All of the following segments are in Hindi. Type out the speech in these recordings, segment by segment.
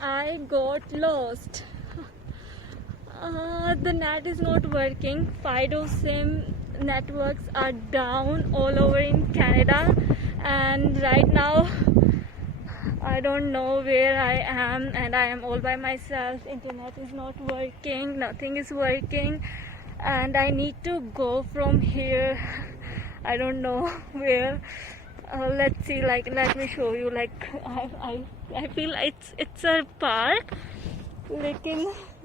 I got lost. The net is not working. Fido SIM networks are down all over in Canada, and right now I don't know where I am, and I am all by myself. Internet is not working, nothing is working, and I need to go from here. I don't know where. Let's see. Let me show you. I feel it's a park.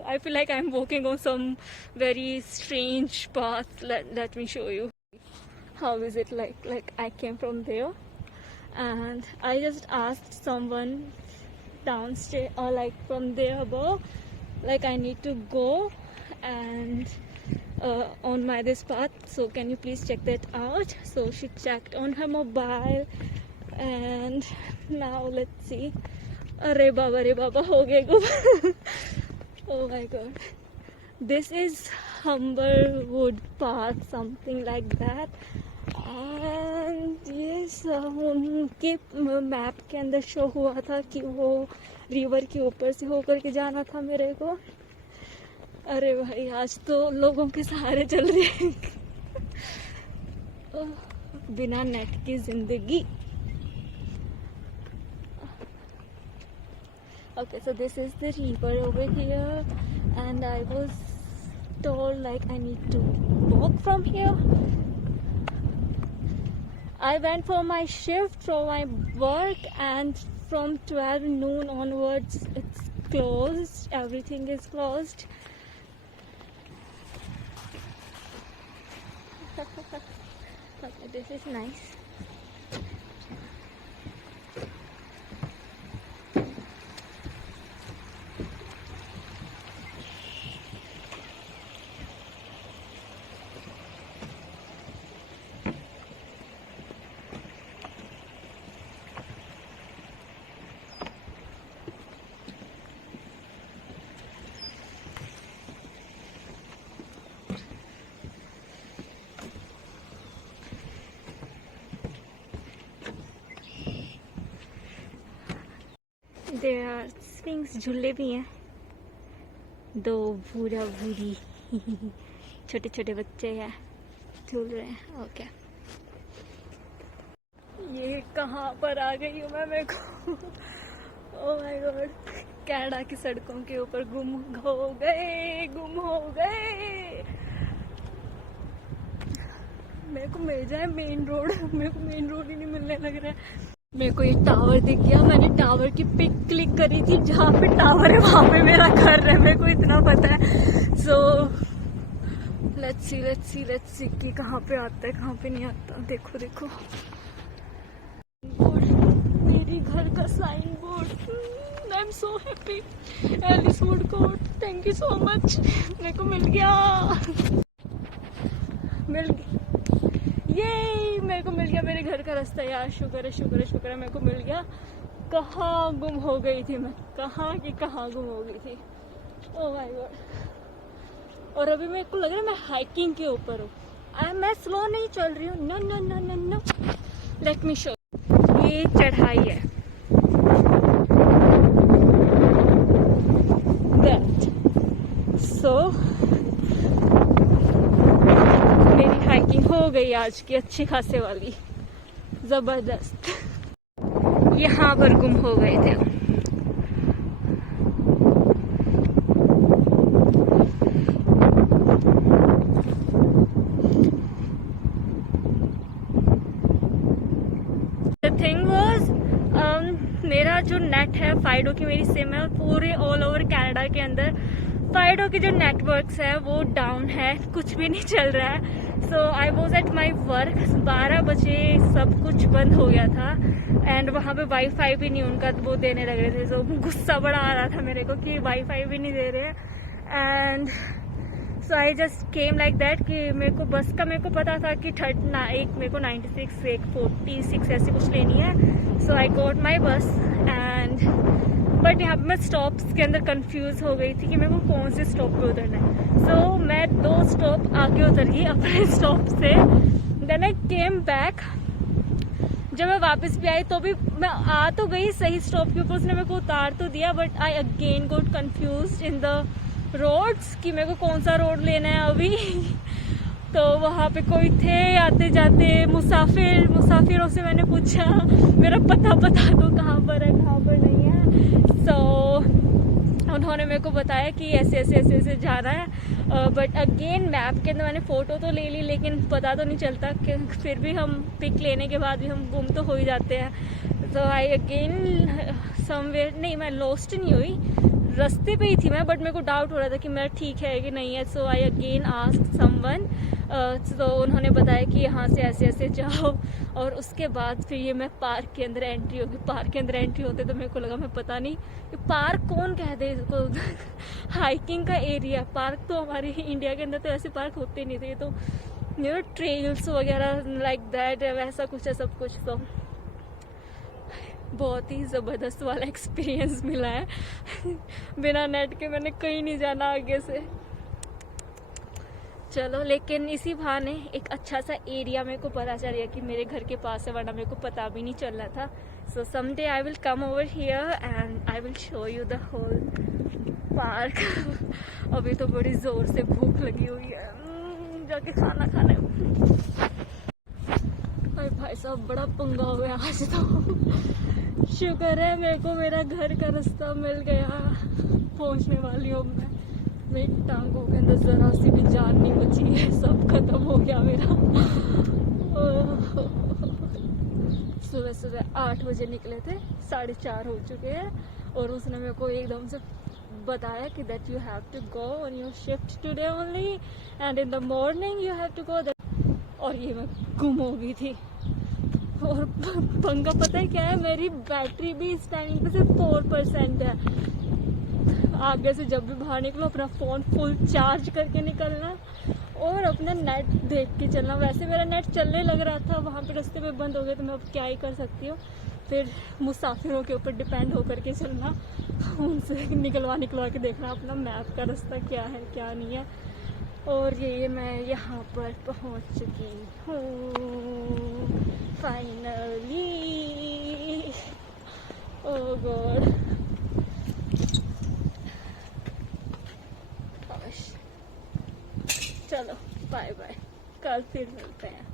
I feel like I'm walking on some very strange path. Let me show you. How is it like? Like I came from there, and I just asked someone downstairs or like from there above, like I need to go and on my this path, so can you please check that out? So she checked on her mobile, and now let's see. Arre baba ho gaye gum. Oh my god, this is Humberwood Park, something like that. And yes, उनके मैप के अंदर शो हुआ था कि वो रिवर के ऊपर से होकर के जाना था मेरे को. अरे भाई आज तो लोगों के सहारे चल रही है. बिना नेट की जिंदगी. Okay, so this is the river over here, and I was told like I need to walk from here. I went for my shift from my work, and from 12 noon onwards it's closed. Everything is closed. Okay, this is nice. There are swings, झूले भी हैं. दो बूढ़ा बूढ़ी छोटे छोटे बच्चे हैं, झूल रहे हैं. ओके, ये कहाँ पर आ गई हूँ मैं? मेरे को ओह माय गॉड, कनाडा की सड़कों के ऊपर गुम हो गए. मेरे को मिल जाए मेन रोड. मेरे को मेन रोड ही नहीं मिलने लग रहा है. मेरे को एक टावर दिख गया. मैंने टावर की पिक क्लिक करी थी. जहाँ पे टावर है वहां पे मेरा घर है, मेरे को इतना पता है. सो लेट्स सी कि कहाँ पे आता है, कहाँ पे नहीं आता. देखो मेरे घर का sign board. I am so happy. Ellis Wood Court, thank you so much. मेरे को मिल गया. ये मेरे को मिल गया मेरे घर का रास्ता यार. शुक्र है मेरे को मिल गया. कहाँ गुम हो गई थी मैं, कहाँ गुम हो गई थी. Oh my God. और अभी मेरे को लग रहा है मैं हाइकिंग के ऊपर हूँ. मैं स्लो नहीं चल रही हूँ. नो. Let me show. ये चढ़ाई है. सो हाइकिंग हो गई आज की अच्छी खासे वाली, जबरदस्त. यहाँ पर गुम हो गए थे. द थिंग वाज, मेरा जो नेट है, फाइडो की मेरी सिम है, पूरे ऑल ओवर कनाडा के अंदर फाइडो के जो नेटवर्क्स है वो डाउन है. कुछ भी नहीं चल रहा है. So I was at my work. 12 बजे सब कुछ बंद हो गया था, एंड वहाँ पे वाईफाई भी नहीं उनका वो देने लग रहे थे. सो गुस्सा बड़ा आ रहा था मेरे को कि वाईफाई भी नहीं दे रहे. And so I just came like that कि मेरे को बस का मेरे को पता था कि एक मेरे को 96, एक 46 ऐसी कुछ लेनी है. सो आई गॉट माई बस. एंड बट यहाँ पे मैं स्टॉप्स के अंदर कंफ्यूज हो गई थी कि मेरे को कौन से स्टॉप पे उतरना है. सो मैं 2 स्टॉप आगे उतर गई अपने स्टॉप से. Then I came back. जब मैं वापस भी आई तो भी मैं आ तो गई सही स्टॉप के ऊपर, उसने मेरे को उतार तो दिया, but I again got confuse in the roads कि मेरे को कौन सा रोड लेना है अभी। तो वहाँ पे कोई थे आते जाते मुसाफिरों से मैंने पूछा मेरा पता बता दो कहाँ पर है कहाँ पर नहीं है। सो उन्होंने मेरे को बताया कि ऐसे जाना है, बट अगेन मैप के अंदर मैंने फ़ोटो तो ले ली लेकिन पता तो नहीं चलता कि फिर भी हम पिक लेने के बाद भी हम गुम तो हो ही जाते हैं। तो आई अगेन समवेयर, नहीं मैं लॉस्ट नहीं हुई, रास्ते पे ही थी मैं, बट मेरे को डाउट हो रहा था कि मेरा ठीक है कि नहीं है। So I again asked someone, तो उन्होंने बताया कि यहाँ से ऐसे जाओ, और उसके बाद फिर ये मैं पार्क के अंदर एंट्री होगी। पार्क के अंदर एंट्री होते तो मेरे को लगा मैं पता नहीं कि पार्क कौन कहते हैं इसको हाइकिंग का एरिया। पार्क तो हमारे इंडिया के अंदर तो ऐसे पार्क होते नहीं थे, ये तो ट्रेल्स वगैरह लाइक दैट, वैसा कुछ है सब कुछ। तो बहुत ही ज़बरदस्त वाला एक्सपीरियंस मिला है बिना नेट के मैंने कहीं नहीं जाना आगे से। चलो, लेकिन इसी बहाने एक अच्छा सा एरिया मेरे को पता चल गया कि मेरे घर के पास है, वरना मेरे को पता भी नहीं चल रहा था। So someday I will come over here and I will show you the whole park. अभी तो बड़ी ज़ोर से भूख लगी हुई है, जाके खाना खाना है। अरे भाई साहब बड़ा पंगा हो गया आज तो। शुक्र है मेरे को मेरा घर का रास्ता मिल गया, पहुंचने वाली हूँ मैं। मेरी टांगों के अंदर जरा सी भी जान नहीं बची है, सब खत्म हो गया मेरा। सुबह 8 बजे निकले थे, 4:30 हो चुके हैं, और उसने मेरे को एकदम से बताया कि that you have to go on your shift today only and in the morning you have to go. और ये मैं गुम हो गई थी। और पंगा पता है क्या है, मेरी बैटरी भी इस टाइम पे सिर्फ 4% है। आगे से जब भी बाहर निकलो अपना फ़ोन फुल चार्ज करके निकलना और अपना नेट देख के चलना। वैसे मेरा नेट चलने लग रहा था, वहाँ पे रास्ते पे बंद हो गया, तो मैं अब क्या ही कर सकती हूँ। फिर मुसाफिरों के ऊपर डिपेंड होकर के चलना, उनसे निकलवा के देखना अपना मैप का रास्ता क्या है क्या नहीं है। और ये मैं यहाँ पर पहुँच चुकी हूँ फाइनली। ओह गॉड, चलो बाय बाय, कल फिर मिलते हैं।